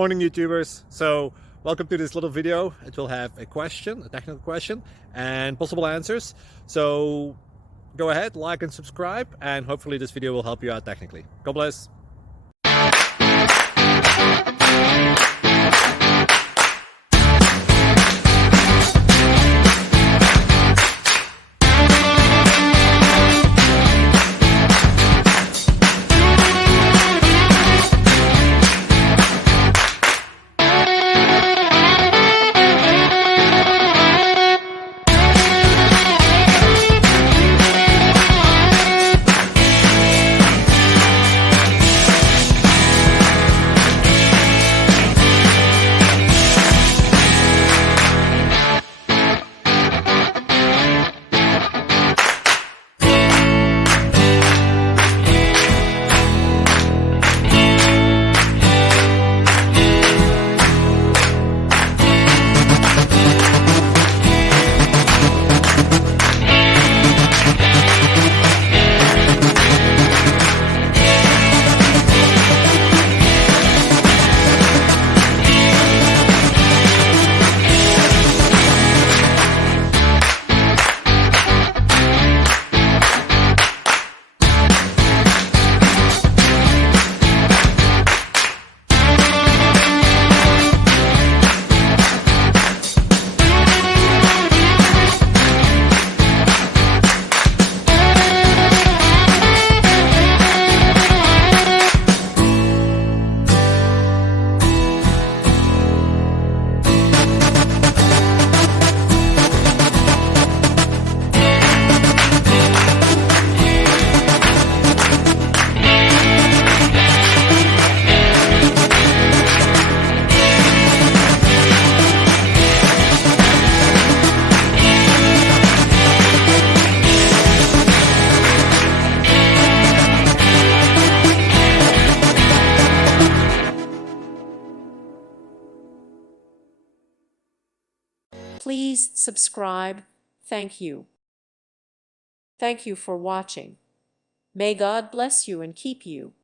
Morning YouTubers. So welcome to this little video. It will have a question, a technical question, and possible answers. So go ahead, like and subscribe, and hopefully this video will help you out technically. God bless. Please subscribe. Thank you. Thank you for watching. May God bless you and keep you.